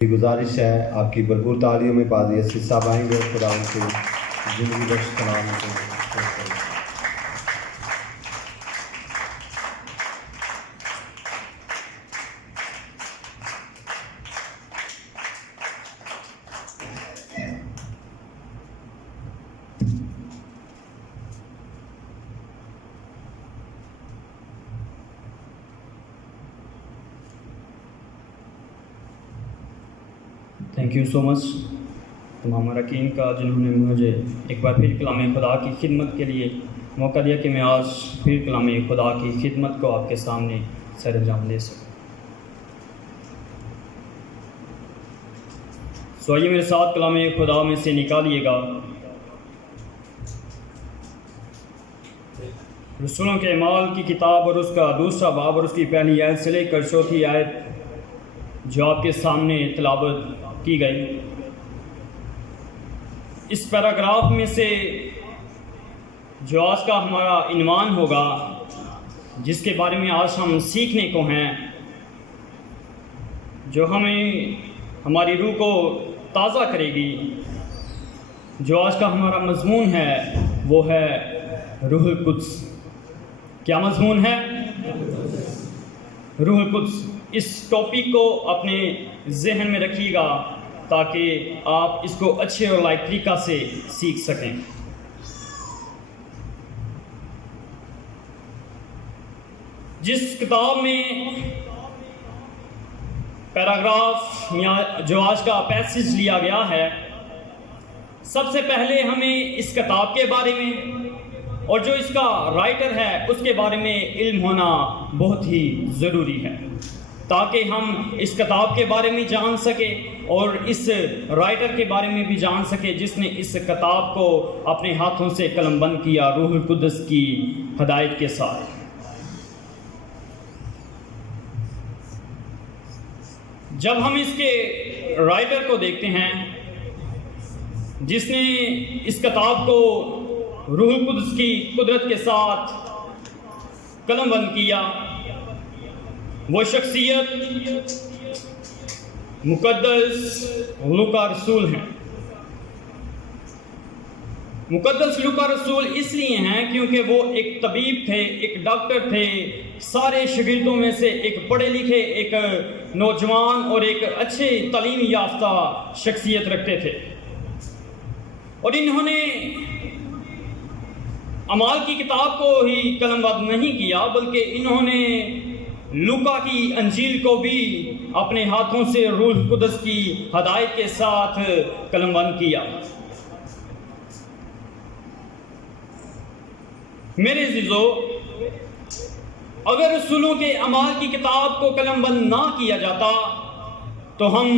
गुजारिश है आपकी भरपूर तालियों में पाजी असीस साहब आएंगे और खुदा उनसे ज़िंदगी बख्श कलाम को पेश करेंगे। थैंक यू सो मच तमाम अरकान का, जिन्होंने मुझे एक बार फिर कलाम खुदा की खिदमत के लिए मौका दिया कि मैं आज फिर कलाम खुदा की खिदमत को आपके सामने सर अंजाम दे सकूँ। सो आइए मेरे साथ कलाम खुदा में से निकालिएगा रसूलों के अमाल की किताब और उसका दूसरा बाब और उसकी पहली आयत से लेकर चौथी आयत जो आपके सामने तिलावत की गई। इस पैराग्राफ में से जो आज का हमारा इन्वान होगा, जिसके बारे में आज हम सीखने को हैं, जो हमें हमारी रूह को ताज़ा करेगी, जो आज का हमारा मज़मून है वो है रूहुल कुद्स। क्या मज़मून है? रूहुल कुद्स। इस टॉपिक को अपने जहन में रखिएगा ताकि आप इसको अच्छे और लायक तरीक़ा से सीख सकें। जिस किताब में पैराग्राफ या जो आज का पैसेज लिया गया है, सबसे पहले हमें इस किताब के बारे में और जो इसका राइटर है उसके बारे में इल्म होना बहुत ही ज़रूरी है, ताकि हम इस किताब के बारे में जान सके और इस राइटर के बारे में भी जान सके जिसने इस किताब को अपने हाथों से कलमबंद किया रूहुल कुद्स की हदायत के साथ। जब हम इसके राइटर को देखते हैं जिसने इस किताब को रूहुल कुद्स की कुदरत के साथ कलमबंद किया, वो शख्सियत मुकद्दस लूका रसूल हैं। मुकद्दस लूका रसूल इसलिए हैं क्योंकि वो एक तबीब थे, एक डॉक्टर थे, सारे शागिर्दों में से एक पढ़े लिखे, एक नौजवान और एक अच्छे तालीम याफ्ता शख्सियत रखते थे। और इन्होंने अमाल की किताब को ही कलमबंद नहीं किया, बल्कि इन्होंने लूका की अंजील को भी अपने हाथों से रूहुल कुद्स की हदायत के साथ कलमबंद किया। मेरे अज़ीज़ों, अगर रसूलों के अमाल की किताब को कलमबंद ना किया जाता तो हम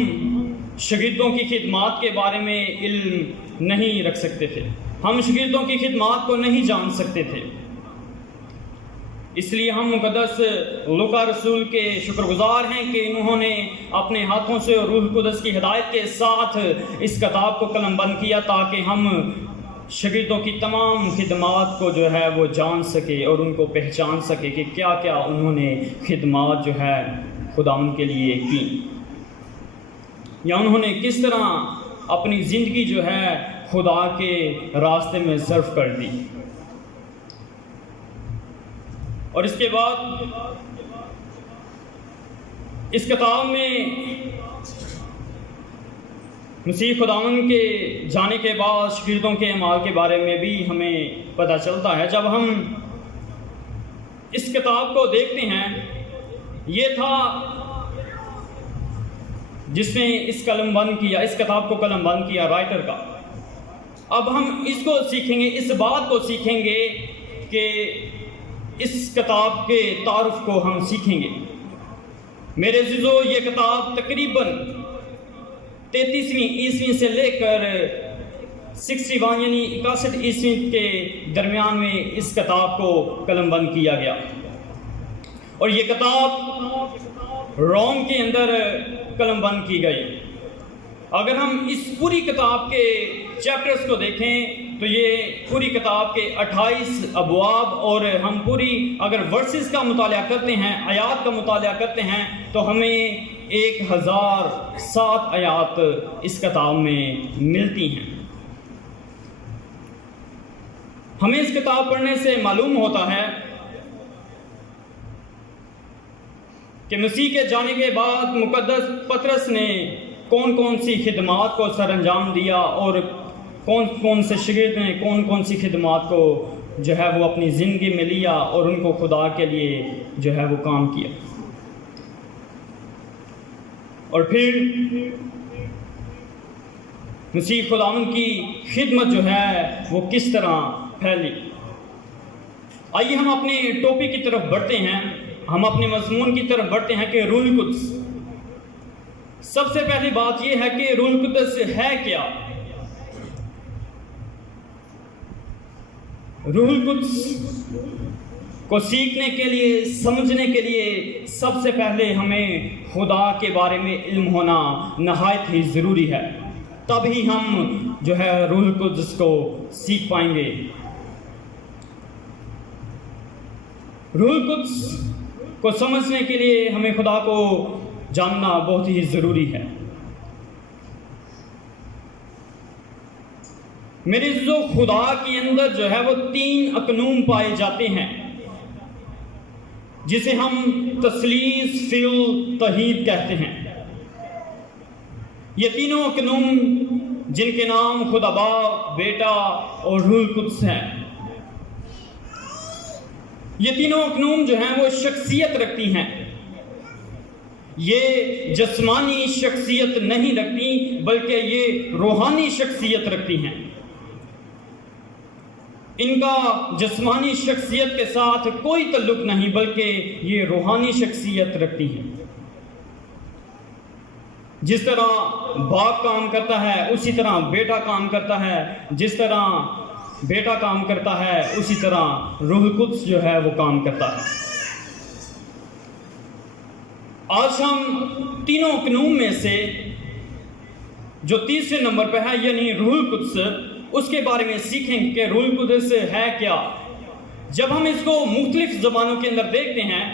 शागिर्दों की खिदमत के बारे में इल्म नहीं रख सकते थे, हम शागिर्दों की खिदमत को नहीं जान सकते थे। इसलिए हम मुकद्दस लूका रसूल के शुक्रगुजार हैं कि इन्होंने अपने हाथों से रूहुल कुद्स की हिदायत के साथ इस किताब को कलमबंद किया, ताकि हम शागिर्दों की तमाम खिदमत को जो है वो जान सके और उनको पहचान सके कि क्या क्या उन्होंने खिदमत जो है खुदा उनके लिए की, या उन्होंने किस तरह अपनी ज़िंदगी जो है खुदा के रास्ते में सर्फ कर दी। और इसके बाद इस किताब में मसीह खुदावन के जाने के बाद शागिर्दों के अमाल के बारे में भी हमें पता चलता है। जब हम इस किताब को देखते हैं, ये था जिसने इस कलमबंद किया, इस किताब को कलमबंद किया, राइटर का। अब हम इसको सीखेंगे, इस बात को सीखेंगे कि इस किताब के तारुफ को हम सीखेंगे। मेरे अज़ीज़ों, ये किताब तकरीबन 33वीं ईस्वी से लेकर 61 यानी 61 ईस्वी के दरमियान में इस किताब को कलमबंद किया गया। और ये किताब रोम के अंदर कलमबंद की गई। अगर हम इस पूरी किताब के चैप्टर्स को देखें तो ये पूरी किताब के 28 अबवाब, और हम पूरी अगर वर्सेस का मुताला करते हैं, आयात का मुताला करते हैं, तो हमें 1007 आयात इस किताब में मिलती हैं। हमें इस किताब पढ़ने से मालूम होता है कि मसीह के जाने के बाद मुकद्दस पतरस ने कौन कौन सी खिदमात को सरअंजाम दिया, और कौन कौन से शागिर्द ने कौन कौन सी खिदमात को जो है वो अपनी ज़िंदगी में लिया और उनको खुदा के लिए जो है वो काम किया। और फिर मसीह खुदावंद की खिदमत जो है वो किस तरह फैली। आइए हम अपने टॉपिक की तरफ बढ़ते हैं, हम अपने मज़मून की तरफ बढ़ते हैं कि रूहुल कुद्स। सबसे पहली बात यह है कि रूहुल कुद्स है क्या। रूहुल कुद्स को सीखने के लिए, समझने के लिए सबसे पहले हमें खुदा के बारे में इल्म होना नहायत ही ज़रूरी है, तभी हम जो है रूहुल कुद्स को सीख पाएंगे। रूहुल कुद्स को समझने के लिए हमें खुदा को जानना बहुत ही ज़रूरी है। मेरे जो खुदा के अंदर जो है वो 3 अकनूम पाए जाते हैं, जिसे हम तस्लीस, फिल, तहीद कहते हैं। ये तीनों अकनूम जिनके नाम खुदा बाप, बेटा और रूहुल कुद्स हैं, ये तीनों अकनूम जो हैं वो शख्सियत रखती हैं। ये जिस्मानी शख्सियत नहीं रखती, बल्कि ये रूहानी शख्सियत रखती हैं। इनका जिस्मानी शख्सियत के साथ कोई तल्लुक नहीं, बल्कि ये रूहानी शख्सियत रखती हैं। जिस तरह बाप काम करता है उसी तरह बेटा काम करता है, जिस तरह बेटा काम करता है उसी तरह रूहुल कुद्स जो है वो काम करता है। आज हम तीनों अकनूम में से जो तीसरे नंबर पर है, यानी रूहुल कुद्स, उसके बारे में सीखेंगे कि रूहुल कुद्स है क्या। जब हम इसको मुख्तलिफ ज़बानों के अंदर देखते हैं,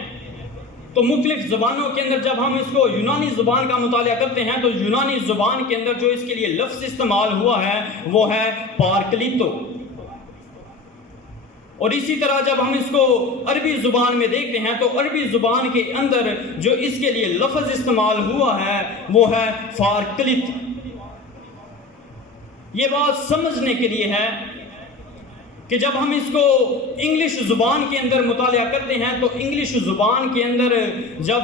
तो मुख्तलिफ ज़बानों के अंदर जब हम इसको यूनानी ज़ुबान का मुताला करते हैं, तो यूनानी ज़ुबान के अंदर जो इसके लिए लफ्ज़ इस्तेमाल हुआ है वो है पारक्लीतो। और इसी तरह जब हम इसको अरबी ज़ुबान में देखते हैं, तो अरबी ज़ुबान के अंदर जो इसके लिए लफ्ज़ इस्तेमाल हुआ है वो है फारक्लित। ये बात समझने के लिए है कि जब हम इसको इंग्लिश ज़ुबान के अंदर मुताला करते हैं, तो इंग्लिश ज़ुबान के अंदर जब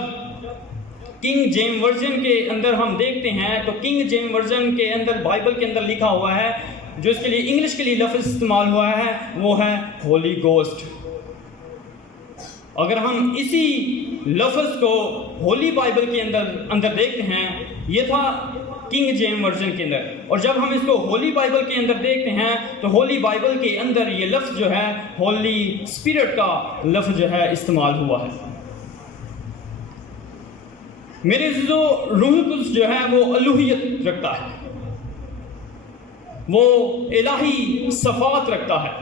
किंग जेम वर्जन के अंदर हम देखते हैं, तो किंग जेम वर्जन के अंदर बाइबल के अंदर लिखा हुआ है, जो इसके लिए इंग्लिश के लिए लफ्ज़ इस्तेमाल हुआ है वो है होली गोस्ट। अगर हम इसी लफ्ज़ को होली बाइबल के अंदर देखते हैं, ये था किंग जेम वर्जन के अंदर, और जब हम इसको होली बाइबल के अंदर देखते हैं, तो होली बाइबल के अंदर ये लफ्ज़ जो है होली स्पिरिट का लफ्ज़ जो है इस्तेमाल हुआ है। मेरे जो रूहुल कुद्स जो है वो अलूहियत रखता है, वो इलाही सफ़ात रखता है।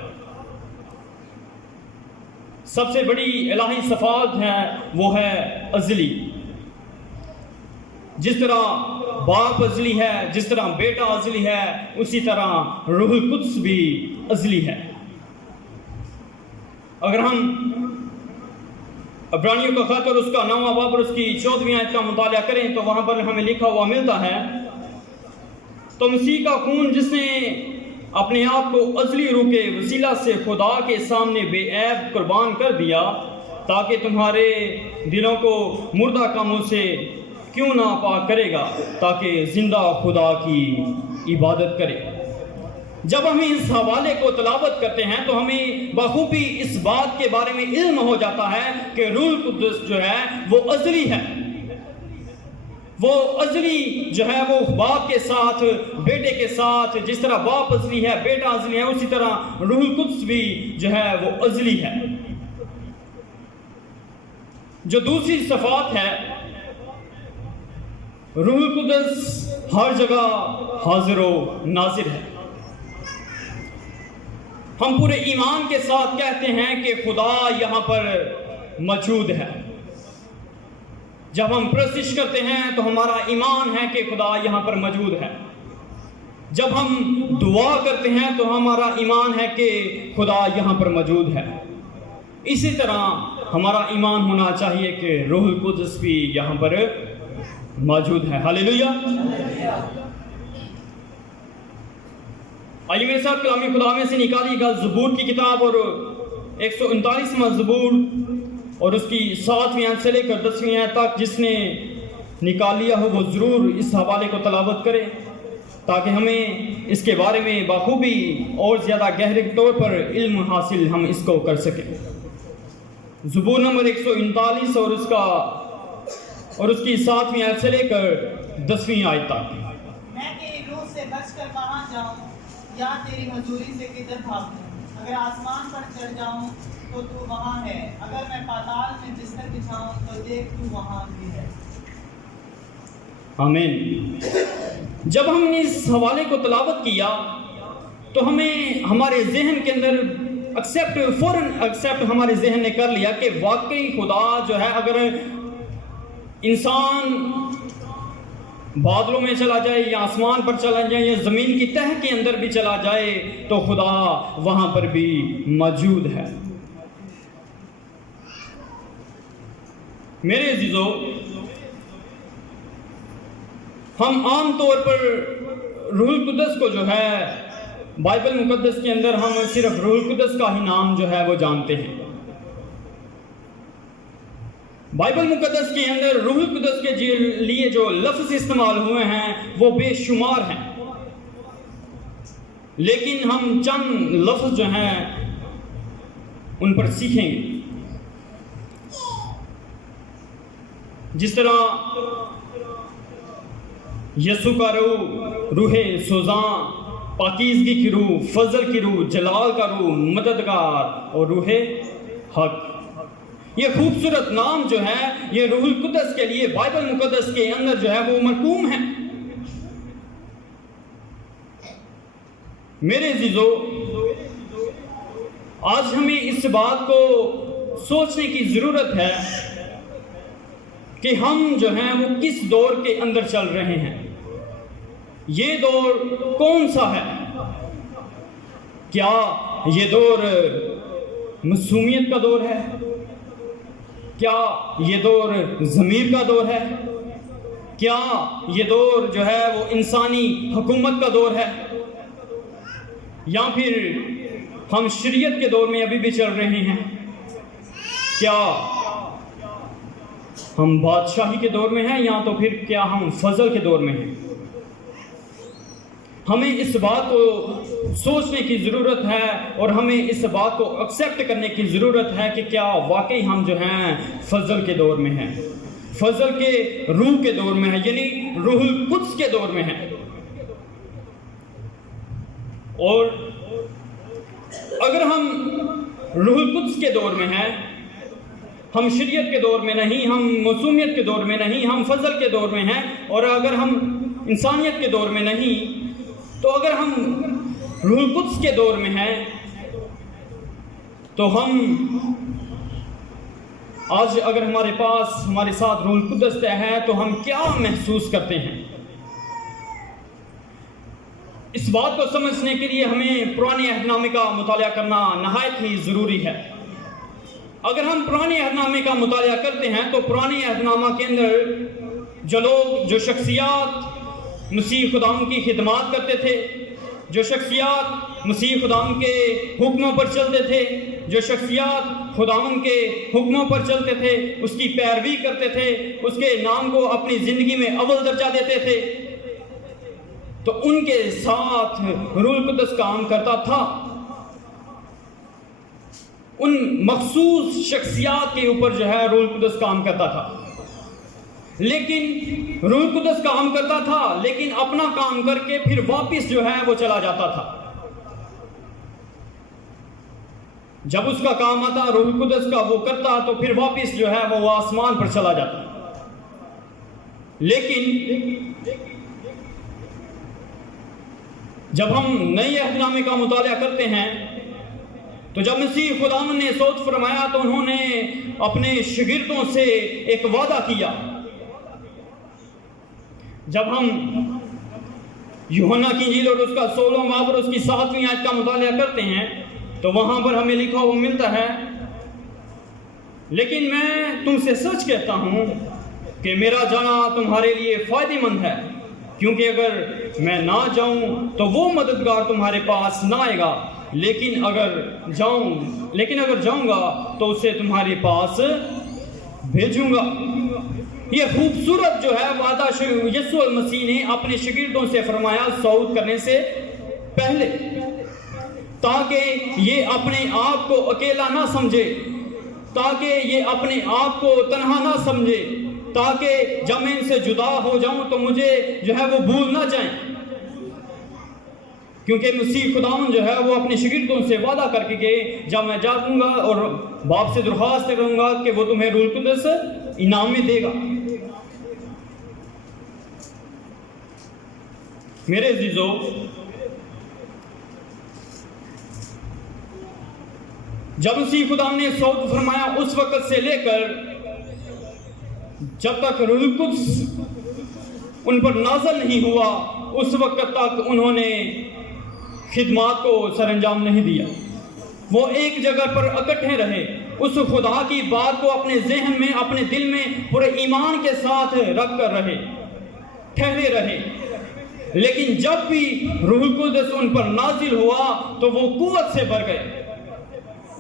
सबसे बड़ी इलाही सफ़ात है वो है अज़ली। जिस तरह बाप अज़ली है, जिस तरह बेटा अज़ली है, उसी तरह रूहुल कुद्स भी अज़ली है। अगर हम इब्रानियों का ख़त और उसका 9वां बाब और उसकी 14वीं आयत का मुताला करें, तो वहाँ पर हमें लिखा हुआ मिलता है, तो मसीह का खून जिसने अपने आप को अज़ली रूह के वसीला से खुदा के सामने बेऐब कुर्बान कर दिया, ताकि तुम्हारे दिलों को मुर्दा कामों से क्यों ना पाक करेगा, ताकि जिंदा खुदा की इबादत करे। जब हम इस हवाले को तलावत करते हैं, तो हमें बखूबी इस बात के बारे में इल्म हो जाता है कि रूहुल कुद्स जो है वो अज़ली है। वो अज़ली जो है वो बाप के साथ, बेटे के साथ, जिस तरह बाप अज़ली है, बेटा अज़ली है, उसी तरह रूहुल कुद्स भी जो है वो अज़ली है। जो दूसरी सफ़ात है रूहुल कुदस हर जगह हाजिर व नाजिर है। हम पूरे ईमान के साथ कहते हैं कि खुदा यहाँ पर मौजूद है। जब हम प्रस्तिश करते हैं तो हमारा ईमान है कि खुदा यहाँ पर मौजूद है। जब हम दुआ करते हैं तो हमारा ईमान है कि खुदा यहाँ पर मौजूद है। इसी तरह हमारा ईमान होना चाहिए कि रूहुल कुदस भी यहाँ पर मौजूद है। हालेलुया। आइए मेरे साथ कलामी खुदा में से निकालिएगा ज़बूर की किताब और 139वां ज़बूर और उसकी 7वीं आयत से लेकर 10वीं आयत तक। जिसने निकाल लिया हो वो ज़रूर इस हवाले को तलावत करे ताकि हमें इसके बारे में बाखूबी और ज़्यादा गहरे तौर पर इल्म हासिल हम इसको कर सकें। ज़बूर नंबर 139 और उसकी 7वीं आयत से लेकर 10वीं आयत तक। मैं तेरी रूह से बचकर कहाँ जाऊँ या तेरी मजदूरी से किधर भागूं? अगर आसमान पर चढ़ जाऊँ तो तू वहाँ है, अगर मैं पाताल में बिस्तर बिछाऊँ तो देख तू वहाँ भी है। आमीन। जब हमने इस हवाले को तलावत किया तो हमें हमारे जहन के अंदर फौरन एक्सेप्ट हमारे जहन ने कर लिया कि वाकई खुदा जो है, अगर इंसान बादलों में चला जाए या आसमान पर चला जाए या ज़मीन की तह के अंदर भी चला जाए तो खुदा वहाँ पर भी मौजूद है। मेरे अजीजों, हम आम तौर पर रूहुल कुदस को जो है बाइबल मुकद्दस के अंदर हम सिर्फ रूहुल कुदस का ही नाम जो है वो जानते हैं। बाइबल मुकद्दस के अंदर रूहुल कुदस के लिए जो लफ्ज़ इस्तेमाल हुए हैं वो बेशुमार हैं, लेकिन हम चंद लफ्ज़ जो हैं उन पर सीखेंगे। जिस तरह यसु का रूह, रूहे सोज़ां, पाकीज़गी की रूह, फजल की रूह, जलाल का रूह, मददगार और रूहे हक। ये खूबसूरत नाम जो है ये रूहुल कुदस के लिए बाइबल मुकद्दस के अंदर जो है वो मरकूम है। मेरे अजीजों, आज हमें इस बात को सोचने की जरूरत है कि हम जो हैं वो किस दौर के अंदर चल रहे हैं। ये दौर कौन सा है? क्या ये दौर मासूमियत का दौर है? क्या ये दौर ज़मीर का दौर है? क्या ये दौर जो है वो इंसानी हुकूमत का दौर है? या फिर हम शरीयत के दौर में अभी भी चल रहे हैं? क्या हम बादशाही के दौर में हैं या तो फिर क्या हम फजल के दौर में हैं? हमें इस बात को सोचने की ज़रूरत है और हमें इस बात को एक्सेप्ट करने की ज़रूरत है कि क्या वाकई हम जो हैं फजल के दौर में हैं, फजल के रूह के दौर में हैं, यानी रूहुल कुद्स के दौर में हैं। और अगर हम रूहुल कुद्स के दौर में हैं, हम शरीयत के दौर में नहीं, हम मौसूमियत के दौर में नहीं, हम फजल के दौर में हैं, और अगर हम इंसानियत के दौर में नहीं, तो अगर हम रूहुल कुद्स के दौर में हैं तो हम आज अगर हमारे साथ रूहुल कुद्स है तो हम क्या महसूस करते हैं? इस बात को समझने के लिए हमें पुराने अहदनामे का मुतालिया करना नहायत ही ज़रूरी है। अगर हम पुराने अहदनामे का मुतालिया करते हैं तो पुराने अहदनामा के अंदर जो लोग, जो शख्सियात मसीह खुदाम की खिदमत करते थे, जो शख्सियात मसीह खुदाम के हुक्मों पर चलते थे, जो शख्सियात खुदाम के हुक्मों पर चलते थे, उसकी पैरवी करते थे, उसके नाम को अपनी ज़िंदगी में अव्वल दर्जा देते थे, तो उनके साथ रूहुल कुद्स काम करता था। उन मखसूस शख्सियात के ऊपर जो है रूहुल कुद्स काम करता था। लेकिन रूहुल कुद्स काम करता था, लेकिन अपना काम करके फिर वापस जो है वो चला जाता था। जब उसका काम आता रूहुल कुद्स का वो करता तो फिर वापस जो है वो आसमान पर चला जाता। लेकिन जब हम नए अहदनामे का मुताला करते हैं तो जब मसीह खुदावंद ने सौत फरमाया तो उन्होंने अपने शागिर्दों से एक वादा किया। जब हम यूहन्ना की इंजील और उसका 16वां बाब और उसकी 7वीं आयत का मुताला करते हैं तो वहां पर हमें लिखा हुआ मिलता है, लेकिन मैं तुमसे सच कहता हूं कि मेरा जाना तुम्हारे लिए फायदेमंद है, क्योंकि अगर मैं ना जाऊं तो वो मददगार तुम्हारे पास ना आएगा, लेकिन अगर जाऊंगा तो उसे तुम्हारे पास भेजूंगा। ये खूबसूरत जो है वादा यीशु मसीह ने अपने शागिर्दों से फरमाया सऊद करने से पहले, ताकि ये अपने आप को अकेला ना समझे, ताकि ये अपने आप को तन्हा ना समझे, ताकि जब मैं इनसे जुदा हो जाऊं तो मुझे जो है वो भूल ना जाएं, क्योंकि मसीह खुदावंद जो है वो अपने शागिर्दों से वादा करके गए, जब मैं जाऊंगा और बाप से दरख्वास्त करूंगा कि वो तुम्हें रूह कुद्दस इनाम में देगा। मेरे अजीजों, जब मसीह खुदावंद ने सौत फरमाया उस वक्त से लेकर जब तक रूह कुद्स उन पर नाज़िल नहीं हुआ उस वक्त तक उन्होंने खिदमत को सरंजाम नहीं दिया। वो एक जगह पर इकट्ठे रहे, उस खुदा की बात को अपने जहन में, अपने दिल में पूरे ईमान के साथ रख कर रहे, ठहरे रहे। लेकिन जब भी रूह कुद्स उन पर नाजिल हुआ तो वो कुव्वत से भर गए।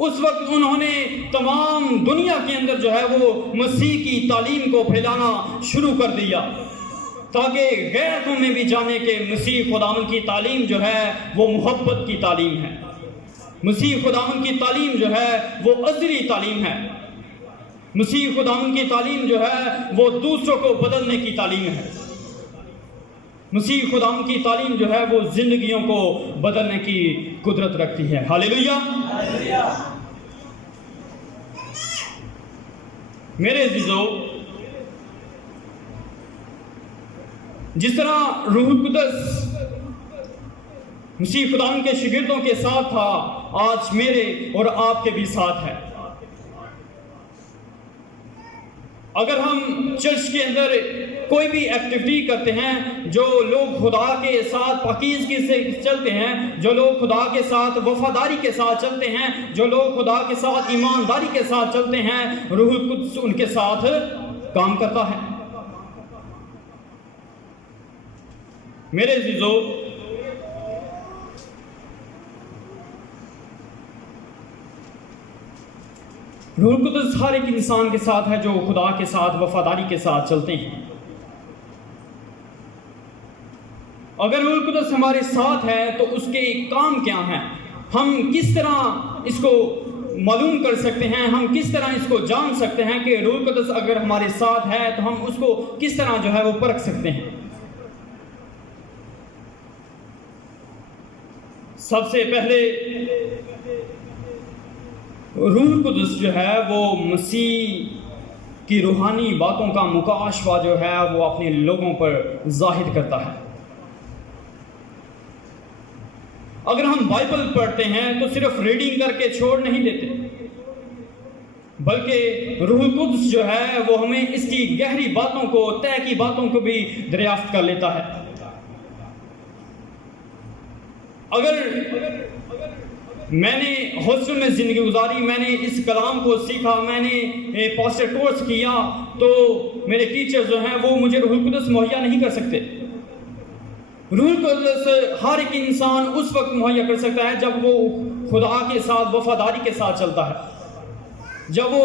उस वक्त उन्होंने तमाम दुनिया के अंदर जो है वो मसीह की तालीम को फैलाना शुरू कर दिया, ताकि गैरों में भी जाने के मसीह खुदावंद की तालीम जो है वो मोहब्बत की तालीम है। मसीह खुदावंद की तालीम जो है वो अज़ली तालीम है। मसीह खुदावंद की तालीम जो है वो दूसरों को बदलने की तालीम है। मसीह खुदावंद की तालीम जो है वो जिंदगियों को बदलने की कुदरत रखती है। हालेलुया। मेरे अजीजों, जिस तरह रूह कुद्स मसीह खुदावंद के शागिर्दों के साथ था, आज मेरे और आपके भी साथ है। अगर हम चर्च के अंदर कोई भी एक्टिविटी करते हैं, जो लोग खुदा के साथ पाकीज़गी से चलते हैं, जो लोग खुदा के साथ वफादारी के साथ चलते हैं, जो लोग खुदा के साथ ईमानदारी के साथ चलते हैं, रूह कुद्स उनके साथ काम करता है। मेरे अजीजों, रूह कुद्स हर एक इंसान के साथ है जो खुदा के साथ वफादारी के साथ चलते हैं। अगर रूह कुद्स हमारे साथ है तो उसके काम क्या हैं, हम किस तरह इसको मालूम कर सकते हैं, हम किस तरह इसको जान सकते हैं कि रूह कुद्स अगर हमारे साथ है तो हम उसको किस तरह जो है वो परख सकते हैं। सबसे पहले रूह कुद्स जो है वो मसीह की रूहानी बातों का मुकाशवा जो है वो अपने लोगों पर जाहिर करता है। अगर हम बाइबल पढ़ते हैं तो सिर्फ रीडिंग करके छोड़ नहीं देते, बल्कि रूह कुद्स जो है वो हमें इसकी गहरी बातों को, तय की बातों को भी दरियाफ्त कर लेता है। अगर मैंने हॉस्टल में ज़िंदगी गुजारी, मैंने इस कलाम को सीखा, मैंने पास्टर कोर्स किया, तो मेरे टीचर जो हैं वो मुझे रूह कुद्स मुहैया नहीं कर सकते। रूह कुद्स हर एक इंसान उस वक्त मुहैया कर सकता है जब वो खुदा के साथ वफादारी के साथ चलता है। जब वो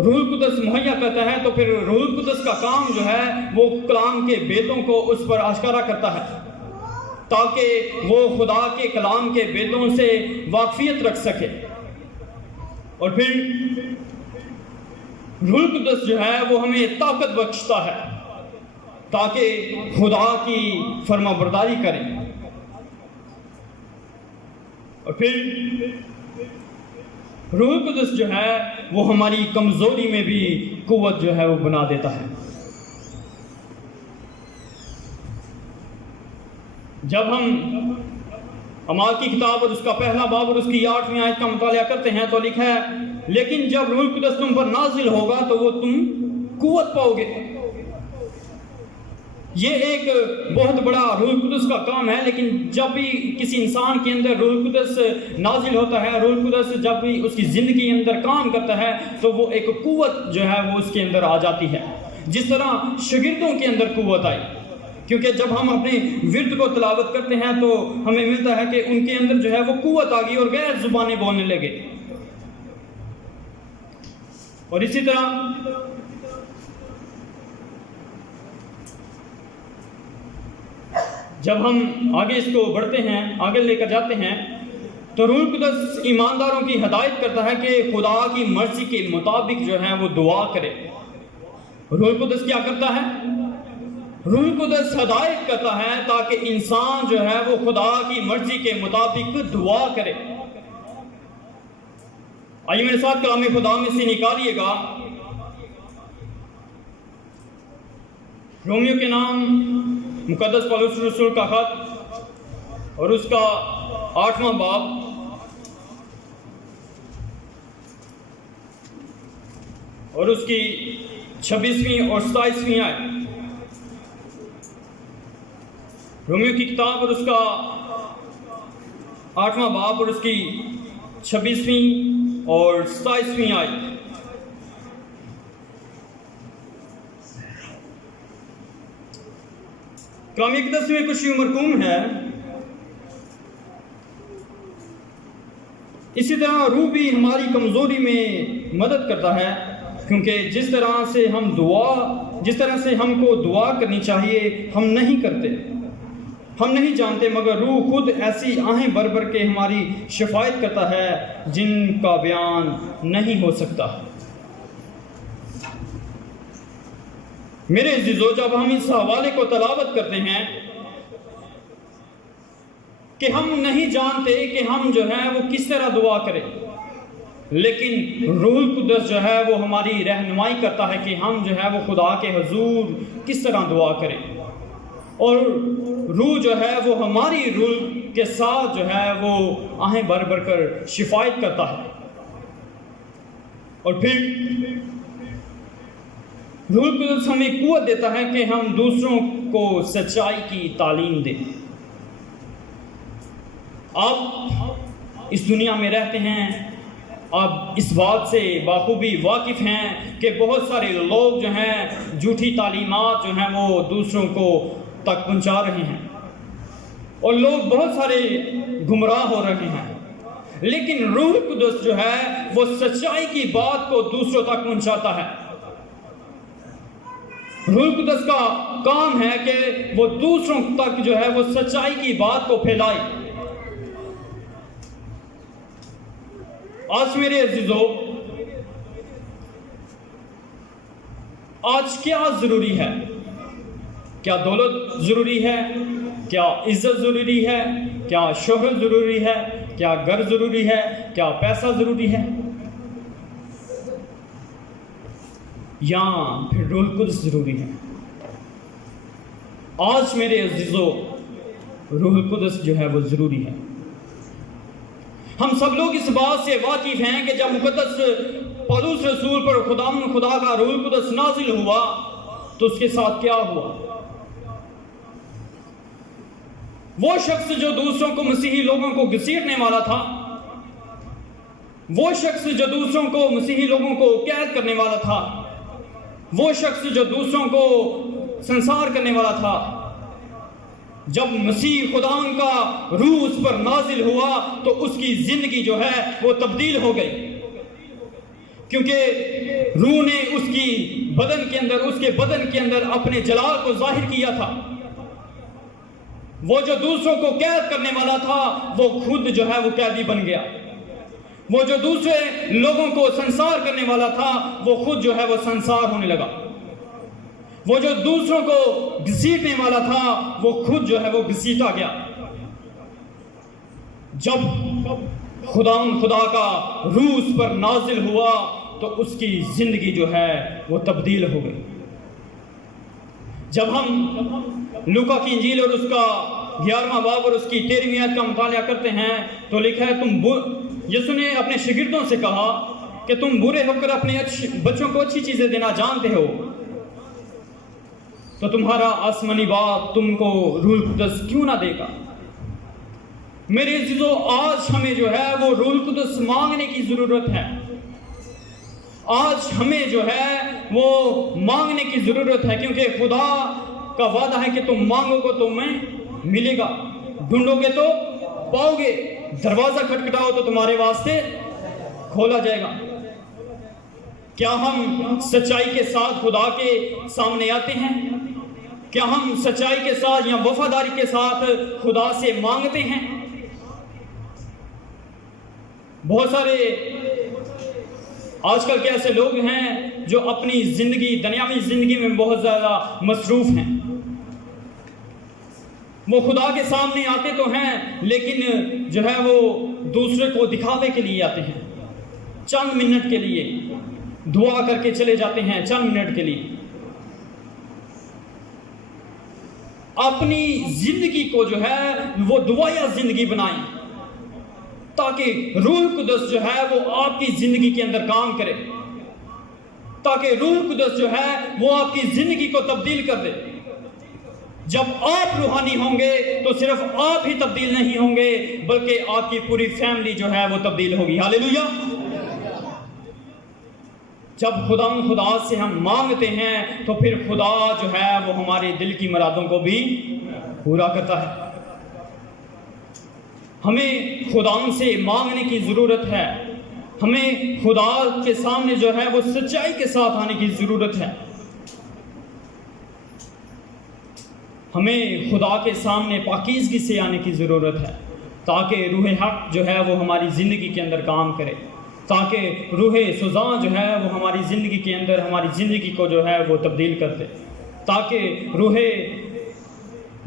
रूह कुद्स मुहैया करता है तो फिर रूह कुद्स का काम जो है वो कलाम के बेतों को उस पर आश्कारा करता है, ताकि वो खुदा के कलाम के बेतों से वाकफियत रख सके। और फिर रूह कुद्स जो है वो हमें ताकत बख्शता है ताकि खुदा की फरमाबरदारी करें। और फिर रूह कुद्स जो है वो हमारी कमज़ोरी में भी कुव्वत जो है वो बना देता है। जब हम अमाल की किताब और उसका पहला बाब और उसकी 8वीं आयत का मुताला करते हैं तो लिखा है, लेकिन जब रूह कुदस तुम पर नाजिल होगा तो वो तुम कुव्वत पाओगे। ये एक बहुत बड़ा रूह कुदस का काम है। लेकिन जब भी किसी इंसान के अंदर रूह कुदस नाजिल होता है, रूह कुदस जब भी उसकी ज़िंदगी के अंदर काम करता है तो वो एक कुव्वत जो है वो उसके अंदर आ जाती है, जिस तरह शागिर्दों के अंदर कुव्वत आई। क्योंकि जब हम अपने विर्द को तिलावत करते हैं तो हमें मिलता है कि उनके अंदर जो है वो कुव्वत आ गई और गैर जुबानें बोलने लगे। और इसी तरह जब हम आगे इसको बढ़ते हैं, आगे लेकर जाते हैं, तो रूह कुदस ईमानदारों की हिदायत करता है कि खुदा की मर्जी के मुताबिक जो है वो दुआ करे। रूह कुदस क्या करता है? रूह कुदस हिदायत करता है ताकि इंसान जो है वो खुदा की मर्जी के मुताबिक दुआ करे। आइए मेरे साथ कलाम खुदा में से निकालिएगा रोमियो के नाम मुकद्दस पौलुस रसूल का खत और उसका 8वां बाब और उसकी 26वीं और 27वीं आयत। रोमियो की किताब और उसका 8वां बाब और उसकी 26वीं और 27वीं आयत। कलाम मुक़द्दस में कुछ मरकूम है। इसी तरह रूह भी हमारी कमज़ोरी में मदद करता है, क्योंकि जिस तरह से हमको दुआ करनी चाहिए हम नहीं करते, हम नहीं जानते, मगर रूह खुद ऐसी आहें भर भर के हमारी शिफायत करता है जिनका बयान नहीं हो सकता। मेरे अज़ीज़ों, जब हम इस हवाले को तलावत करते हैं कि हम नहीं जानते कि हम जो है वो किस तरह दुआ करें, लेकिन रूह कुदस जो है वो हमारी रहनुमाई करता है कि हम जो है वो खुदा के हुजूर किस तरह दुआ करें। और रूह जो है वो हमारी रूह के साथ जो है वो आहें भर भर कर शिफायत करता है। और फिर रूह कुदस हमें कुव्वत देता है कि हम दूसरों को सच्चाई की तालीम दें। आप इस दुनिया में रहते हैं, आप इस बात से बाखूबी वाकिफ़ हैं कि बहुत सारे लोग जो हैं झूठी तालीमात जो हैं वो दूसरों को तक पहुंचा रहे हैं और लोग बहुत सारे गुमराह हो रहे हैं। लेकिन रूह कुदस जो है वो सच्चाई की बात को दूसरों तक पहुंचाता है। रूह कुदस का काम है कि वो दूसरों तक जो है वो सच्चाई की बात को फैलाए। आज मेरे अज़ीज़ों, आज क्या ज़रूरी है? क्या दौलत ज़रूरी है? क्या इज़्ज़त ज़रूरी है? क्या शोहरत ज़रूरी है? क्या घर ज़रूरी है? क्या पैसा ज़रूरी है? या फिर रूह कुदस ज़रूरी है? आज मेरे अज़ीज़ों, रूह कुदस जो है वो ज़रूरी है। हम सब लोग इस बात से वाकिफ़ हैं कि जब मुकद्दस पौलुस रसूल पर खुदा का रूह कुदस नाजिल हुआ तो उसके साथ क्या हुआ? वो शख्स जो दूसरों को, मसीही लोगों को घसीटने वाला था, वो शख्स जो दूसरों को, मसीही लोगों को कैद करने वाला था, वो शख्स जो दूसरों को संसार करने वाला था, जब मसीह खुदा का रूह उस पर नाजिल हुआ तो उसकी जिंदगी जो है वो तब्दील हो गई, क्योंकि रूह ने उसके बदन के अंदर अपने जलाल को जाहिर किया था। वो जो दूसरों को कैद करने वाला था वो खुद जो है वो कैदी बन गया। वो जो दूसरे लोगों को संसार करने वाला था वो खुद जो है वो संसार होने लगा। वो जो दूसरों को घसीटने वाला था वो खुद जो है वो घसीटा गया। जब खुदा का रूह उस पर नाजिल हुआ तो उसकी जिंदगी जो है वो तब्दील हो गई। जब हम लूका की इंजील और उसका 11वां बाब और उसकी 13वीं आयत का मुताला करते हैं तो लिखा है, यीशु ने अपने शागिर्दों से कहा कि तुम बुरे होकर अपने बच्चों को अच्छी चीजें देना जानते हो, तो तुम्हारा आसमानी बाप तुमको रूह कुदस क्यों ना देगा। मेरे अजीजों, आज हमें जो है वो रूह कुदस मांगने की जरूरत है। आज हमें जो है वो मांगने की जरूरत है, क्योंकि खुदा का वादा है कि तुम मांगोगे तो तुम्हें मिलेगा, ढूंढोगे तो पाओगे, दरवाजा खटखटाओ तो तुम्हारे वास्ते खोला जाएगा। क्या हम सच्चाई के साथ खुदा के सामने आते हैं? क्या हम सच्चाई के साथ या वफादारी के साथ खुदा से मांगते हैं? बहुत सारे आजकल के ऐसे लोग हैं जो अपनी जिंदगी, दुनियावी जिंदगी में बहुत ज्यादा मसरूफ हैं। वो खुदा के सामने आते तो हैं, लेकिन जो है वो दूसरे को दिखावे के लिए आते हैं, चंद मिनट के लिए दुआ करके चले जाते हैं, चंद मिनट के लिए। अपनी जिंदगी को जो है वो दुआया जिंदगी बनाएं, ताकि रूह कुदस जो है वो आपकी जिंदगी के अंदर काम करे, ताकि रूह कुदस जो है वो आपकी जिंदगी को तब्दील कर दे। जब आप रूहानी होंगे तो सिर्फ आप ही तब्दील नहीं होंगे, बल्कि आपकी पूरी फैमिली जो है वो तब्दील होगी। हालेलुया। जब खुदा से हम मांगते हैं तो फिर खुदा जो है वो हमारे दिल की मुरादों को भी पूरा करता है। हमें खुदा से मांगने की ज़रूरत है। हमें खुदा के सामने जो है वो सच्चाई के साथ आने की ज़रूरत है। हमें खुदा के सामने पाकीज़गी से आने की ज़रूरत है, ताकि रूह हक जो है वो हमारी ज़िंदगी के अंदर काम करे, ताकि रूह सुज़ा जो है वो हमारी ज़िंदगी के अंदर हमारी ज़िंदगी को जो है वो तब्दील कर दे, ताकि रूह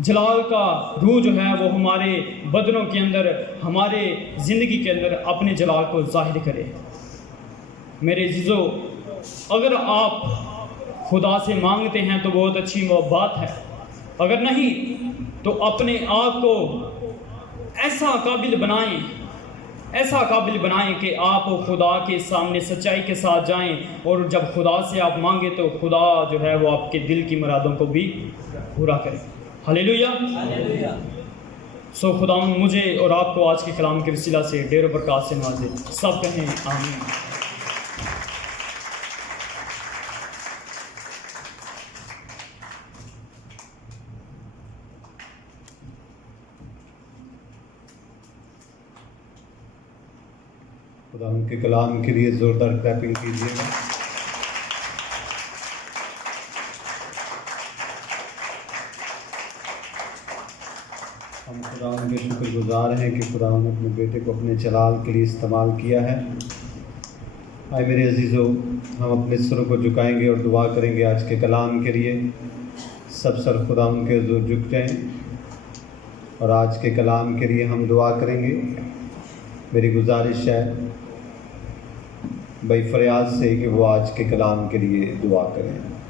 जलाल का रूह जो है वो हमारे बदनों के अंदर, हमारे ज़िंदगी के अंदर अपने जलाल को ज़ाहिर करे। मेरे अज़ीज़ों, अगर आप खुदा से मांगते हैं तो बहुत अच्छी बात है, अगर नहीं तो अपने आप को ऐसा काबिल बनाएं, ऐसा काबिल बनाएं कि आप खुदा के सामने सच्चाई के साथ जाएं, और जब खुदा से आप मांगे तो खुदा जो है वो आपके दिल की मुरादों को भी पूरा करे। हालेलुया। सो खुदा मुझे और आपको आज के कलाम के वसीला से ढेरों बरकत से नवाजे। सब कहें आमीन। खुदा उनके कलाम के लिए जोरदार क्लैपिंग कीजिएगा। हम खुदा उनके शुक्रगुजार हैं कि खुदा ने अपने बेटे को अपने जलाल के लिए इस्तेमाल किया है। आए मेरे अजीज़ों, हम अपने सरों को झुकाएंगे और दुआ करेंगे आज के कलाम के लिए। सब सर खुदा उनके हुज़ूर झुक जाएं और आज के कलाम के लिए हम दुआ करेंगे। मेरी गुजारिश है भाई फरियाद से कि वो आज के कलाम के लिए दुआ करें।